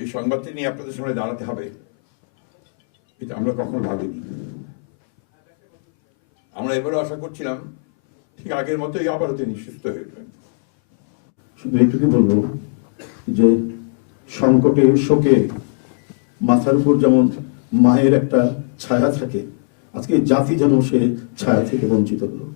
এই সংবাদটি নিয়ে আপনাদের সামনে দাঁড়াতে হবে। এটা আমরা কখনো ভাবিনি। আমরা এবারও আশা করছিলাম, ঠিক আগের মতোই আবারও তিনি সুস্থ হয়ে উঠবেন। শুধু এইটুকু বলব যে সংকটে, শোকে, মাথার উপর যেমন মায়ের একটা ছায়া থাকে, আজকে জাতি যেন সে ছায়া থেকে বঞ্চিত হলো।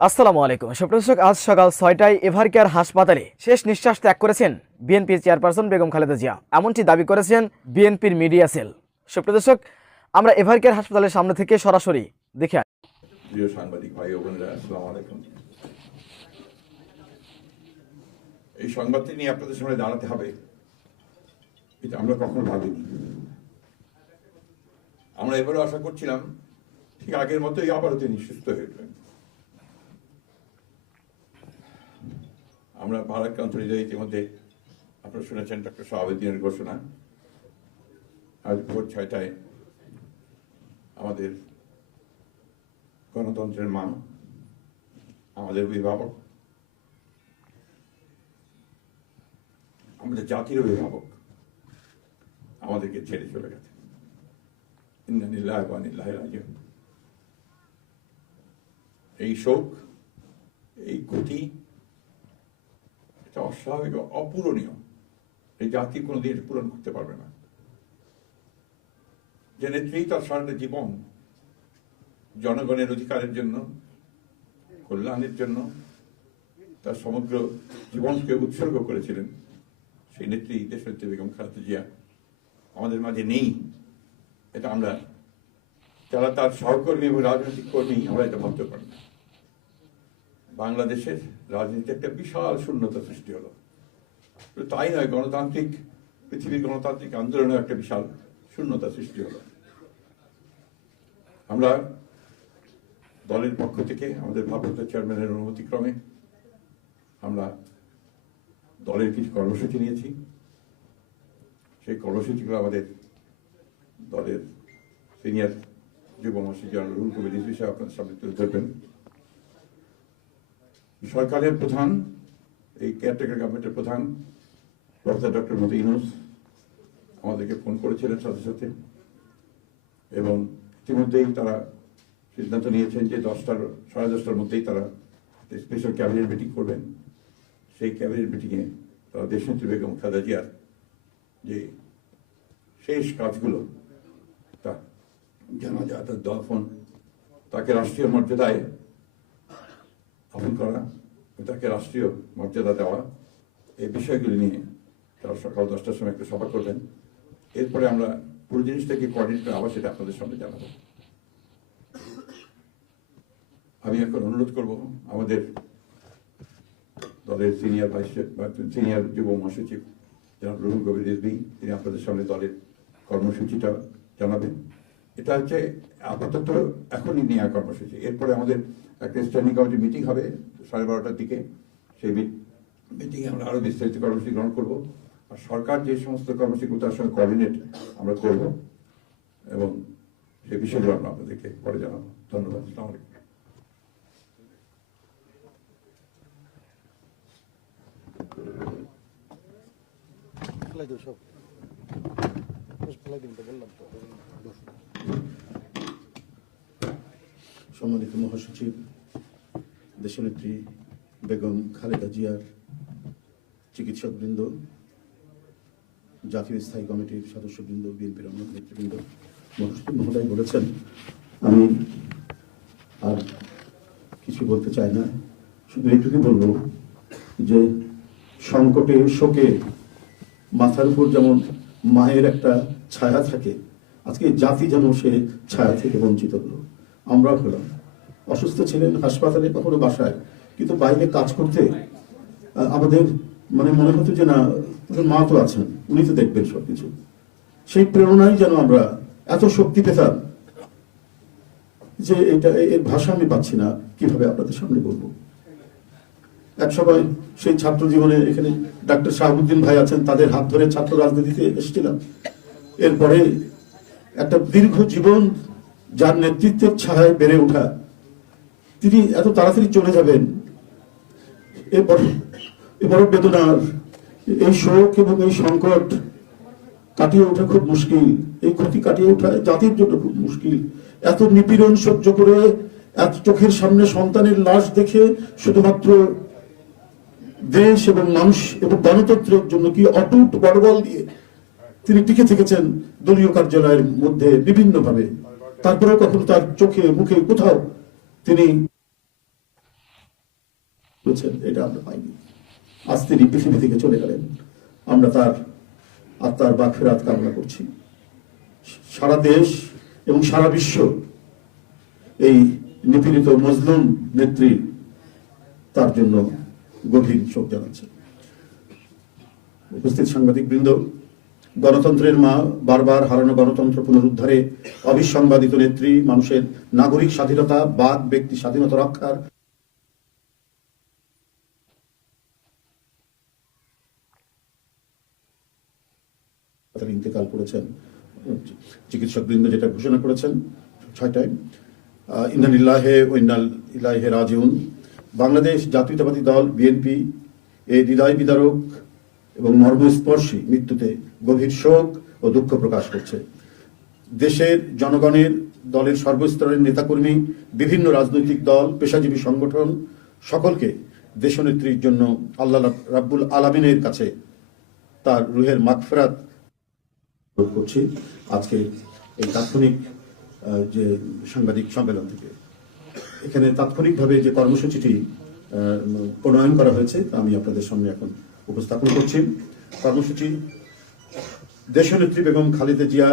আসসালামু আলাইকুম। সুপ্রদর্শক আজ সকাল ছয়টায় এভারকেয়ার হাসপাতালে শেষ নিঃশ্বাস ত্যাগ করেছেন বিএনপির চেয়ারপারসন বেগম খালেদা জিয়া। এমনটি দাবি করেছেন বিএনপির মিডিয়া সেল। সুপ্রদর্শক আমরা এভারকেয়ার হাসপাতালের সামনে থেকে সরাসরি দেখে। প্রিয় সাংবাদিক ভাই বোনেরা, আসসালামু আলাইকুম। এই সংবাদটি নিয়ে আপনাদের সামনে দাঁড়াতে হবে। এটা আমরা কখনো ভাবিনি। আমরা এবারও আশা করছিলাম, ঠিক আগের মতোই আবারও তিনি সুস্থ হয়ে উঠবেন। আমরা ভারাক্রান্ত হৃদয় ইতিমধ্যে আপনারা শুনেছেন ডক্টর শাহাবুদ্দিনের ঘোষণা। আজ ভোর ছয়টায় আমাদের গণতন্ত্রের মা আমাদের অভিভাবক, আমাদের জাতির অভিভাবক আমাদেরকে ছেড়ে চলে গেছে। এই শোক, এই ক্ষতি এটা অস্বাভাবিক অপূরণীয়। এই জাতি কোনোদিন পূরণ করতে পারবে না। যে নেত্রী তার সারাটা জীবন, জনগণের অধিকারের জন্য, কল্যাণের জন্য, তার সমগ্র জীবনকে উৎসর্গ করেছিলেন, সেই নেত্রী দেশনেত্রী বেগম খালেদা জিয়া। আমাদের মাঝে নেই। এটা আমরা, যারা তার সহকর্মী এবং রাজনৈতিক কর্মী, আমরা এটা ভাবতে পারি না। বাংলাদেশের রাজনীতি একটা বিশাল শূন্যতা সৃষ্টি হলো। তাই নয়, গণতান্ত্রিক, পৃথিবীর গণতান্ত্রিক আন্দোলনেও একটা বিশাল শূন্যতা সৃষ্টি হলো। আমরা দলের পক্ষ থেকে, আমাদের ভারপ্রাপ্ত চেয়ারম্যানের অনুমতিক্রমে আমরা দলের কিছু কর্মসূচি নিয়েছি। সেই কর্মসূচিগুলো আমাদের দলের সিনিয়র যুব মহাসচিব রুহুল কবির সাহেব আপনাদের সামনে তুলে ধরবেন। সরকারের প্রধান, এই কেয়ারটেকার গভর্নমেন্টের প্রধান, প্রফেসর ডক্টর মতি ইউনুস আমাদেরকে ফোন করেছিলেন সাথে সাথে। এবং ইতিমধ্যেই তারা সিদ্ধান্ত নিয়েছেন যে দশটার, সাড়ে দশটার মধ্যেই তারা স্পেশাল ক্যাবিনেট মিটিং করবেন। সেই ক্যাবিনেট মিটিংয়ে তারা দেশনেত্রী বেগম খালেদা জিয়ার যে শেষ কাজগুলো, তা জানাজা, তার দফন, তাকে রাষ্ট্রীয় মর্যাদায় আপন করা তাকে রাষ্ট্রীয় মর্যাদা দেওয়া, এই বিষয়গুলি নিয়ে তারা সকাল দশটার সময় একটা সভা করবেন। এরপরে আমরা পুরো জিনিসটাকে কোঅর্ডিনেট করে আবার সেটা আপনাদের সামনে জানাব। আমি এখন অনুরোধ করব, আমাদের দলের সিনিয়র ভাইস সিনিয়র যুব মহাসচিব জনাব রুহুল কবির রিজভি, তিনি আপনাদের সামনে দলের কর্মসূচিটা জানাবেন। এটা হচ্ছে আপাতত এখনই নেওয়া কর্মসূচি। এরপরে আমাদের একটা স্ট্যান্ডিং কমিটি মিটিং হবে সাড়ে বারোটার দিকে। সেই মিটিংয়ে আমরা আরও বিস্তারিত কর্মসূচি গ্রহণ করব। আর সরকার যে সমস্ত কর্মসূচিগুলো তার সঙ্গে কোঅর্ডিনেট আমরা করব এবং সেই বিষয়গুলো আমরা আপনাদেরকে পরে জানাব। ধন্যবাদ, আসসালামু আলাইকুম। সব। দিন তো, বললাম তো। সম্মানিত মহাসচিব, দেশনেত্রী বেগম খালেদা জিয়ার চিকিৎসকবৃন্দ, জাতীয় স্থায়ী কমিটির সদস্যবৃন্দ, বিএনপির অন্য নেতৃবৃন্দ মহোদয় বলেছেন, আমি আর কিছু বলতে চাই না। শুধু এইটুকু বলব যে সংকটে শোকে মাথার উপর যেমন মায়ের একটা ছায়া থাকে, আজকে জাতি যেন সে ছায়া থেকে বঞ্চিত হলো। আমরা হলাম। অসুস্থ ছিলেন হাসপাতালে কখনো বাসায়, কিন্তু বাইরে কাজ করতে আমাদের মানে মনে হতো যে না মা তো আছেন, উনি তো দেখবেন সবকিছু। সেই প্রেরণাই যেন আমরা এত শক্তি পেতাম যে এটা এর ভাষা আমি পাচ্ছি না, কীভাবে আপনাদের সামনে বলব? এক সময় সেই ছাত্র জীবনে এখানে ডাক্তার শাহাবুদ্দিন ভাই আছেন, তাদের হাত ধরে ছাত্র রাজনীতিতে এসেছিলাম। এরপরে একটা দীর্ঘ জীবন যার নেতৃত্বের ছায়ায় বেড়ে ওঠা তিনি এত তাড়াতাড়ি চলে যাবেন। বড় বেদনার, এই শোক এবং এই সংকট কাটিয়ে ওঠা খুব মুশকিল। এই ক্ষতি কাটিয়ে ওঠা জাতির জন্য খুব মুশকিল। এত নিপীড়ন সহ্য করে, এত চোখের সামনে সন্তানের লাশ দেখে শুধুমাত্র দেশ এবং মানুষ এবং গণতন্ত্রের জন্য কি অটুট বড়বল দিয়ে তিনি টিকে থেকেছেন দলীয় কার্যালয়ের মধ্যে বিভিন্নভাবে। তারপরেও কখনো তার চোখে, মুখে কোথাও তিনি বলছেন, এটা আমরা পাইনি। আজ তিনি পৃথিবী থেকে চলে গেলেন। আমরা তার আত্মার বাক ফেরাত কামনা করছি। সারা দেশ এবং সারা বিশ্ব এই নিপীড়িত মজলুম নেত্রী তার জন্য গভীর শোক জানাচ্ছে। উপস্থিত সাংবাদিক বৃন্দ, গণতন্ত্রের মা বারবার হারানো গণতন্ত্র পুনরুদ্ধারে অবিসংবাদিত নেত্রী, মানুষের নাগরিক স্বাধীনতা বাদ ব্যক্তি স্বাধীনতা রক্ষার তারা ইন্তেকাল করেছেন চিকিৎসক বৃন্দ যেটা ঘোষণা করেছেন ছয়টায়। আহ, ইন্নালিল্লাহে ও ইন্নাল ইলাহে রাজিউন। বাংলাদেশ জাতীয়তাবাদী দল বিএনপি এই হৃদয় বিদারক এবং মর্মস্পর্শী মৃত্যুতে গভীর শোক ও দুঃখ প্রকাশ করছে। দেশের জনগণের দলের সর্বস্তরের নেতাকর্মী বিভিন্ন রাজনৈতিক দল পেশাজীবী সংগঠন সকলকে দেশনেত্রীর জন্য আল্লাহ রাব্বুল আলামিনের কাছে তার রুহের মাগফিরাত করছি আজকে এই তাৎক্ষণিক যে সাংবাদিক সম্মেলন থেকে। এখানে তাৎক্ষণিকভাবে যে কর্মসূচিটি প্রণয়ন করা হয়েছে, তা আমি আপনাদের সামনে এখন উপস্থাপন করছি। কর্মসূচি, দেশনেত্রী বেগম খালেদা জিয়া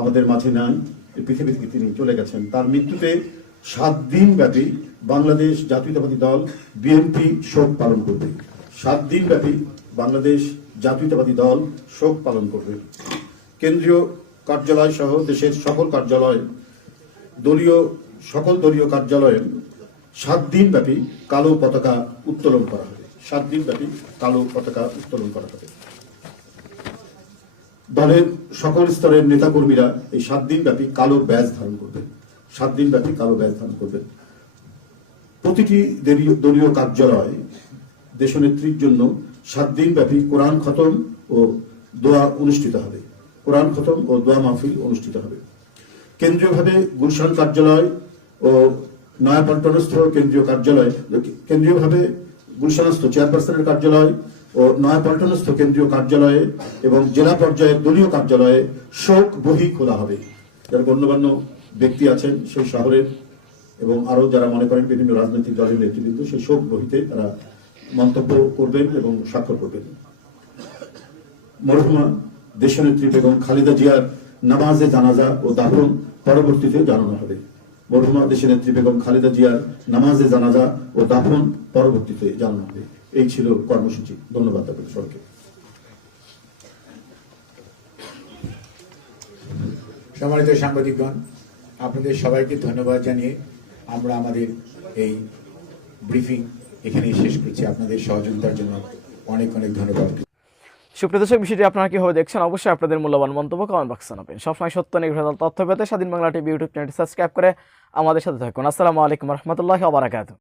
আমাদের মাঝে নেন পৃথিবী থেকে তিনি চলে গেছেন। তার মৃত্যুতে সাত দিন ব্যাপী বাংলাদেশ জাতীয়তাবাদী দল, বিএনপি শোক পালন করবে। সাত দিন ব্যাপী বাংলাদেশ জাতীয়তাবাদী দল শোক পালন করবে। কেন্দ্রীয় কার্যালয় সহ দেশের সকল কার্যালয়, দলীয়, সকল দলীয় কার্যালয়ে সাত দিন ব্যাপী কালো পতাকা উত্তোলন করা হবে। সাত দিন ব্যাপী কালো পতাকা উত্তোলন করা হবে। দলের সকল স্তরের নেতাকর্মীরা এই সাত দিন ব্যাপী কালো ব্যাজ ধারণ করবেন। সাত দিন ব্যাপী কালো ব্যাজ ধারণ করবেন। প্রতিটি দলীয় কার্যালয় দেশনেত্রীর জন্য সাত দিন ব্যাপী কোরআন খতম ও দোয়া অনুষ্ঠিত হবে। কোরআন খতম ও দোয়া মাহফিল অনুষ্ঠিত হবে। কেন্দ্রীয়ভাবে গুলশান কার্যালয় ও নয়াপল্টনস্থ কেন্দ্রীয় কার্যালয়, কেন্দ্রীয়ভাবে গুলশানস্থ চেয়ারপারসনের কার্যালয় ও নয়াপল্টনস্থ কেন্দ্রীয় কার্যালয়ে এবং জেলা পর্যায়ের দলীয় কার্যালয়ে শোক বহি খোলা হবে। যারা গণ্যমান্য ব্যক্তি আছেন সেই শহরের এবং আরও যারা মনে করেন বিভিন্ন রাজনৈতিক দলের নেতৃবৃন্দ, সেই শোক বহিতে তারা মন্তব্য করবেন এবং স্বাক্ষর করবেন। মরহুমা দেশনেত্রী বেগম খালেদা জিয়ার নামাজে জানাজা ও দাফন পরবর্তীতে জানানো হবে। মরহুমা দেশনেত্রী বেগম খালেদা জিয়ার নামাজে জানাজা ও দাফন পরবর্তীতে জানানো হবে। এই ছিল কর্মসূচি। ধন্যবাদ আপনাদের সবাইকে। সম্মানিত সাংবাদিকগণ, আপনাদের সবাইকে ধন্যবাদ জানিয়ে আমরা আমাদের এই ব্রিফিং এখানেই শেষ করছি। আপনাদের সহযোগিতার জন্য অনেক অনেক ধন্যবাদ। সুপ্রিয় দর্শক, বিষয়টি আপনারা কীভাবে দেখছেন অবশ্যই আপনাদের মূল্যবান মন্তব্য কমেন্ট বক্সে জানাবেন। সবসময় সত্য নির্ভর তথ্য পেতে স্বাধীন বাংলা টিভি ইউটিউব চ্যানেলটি সাবস্ক্রাইব করে আমাদের সাথে থাকুন। আসসালামু আলাইকুম রহমতুল্লাহ আবরাকাত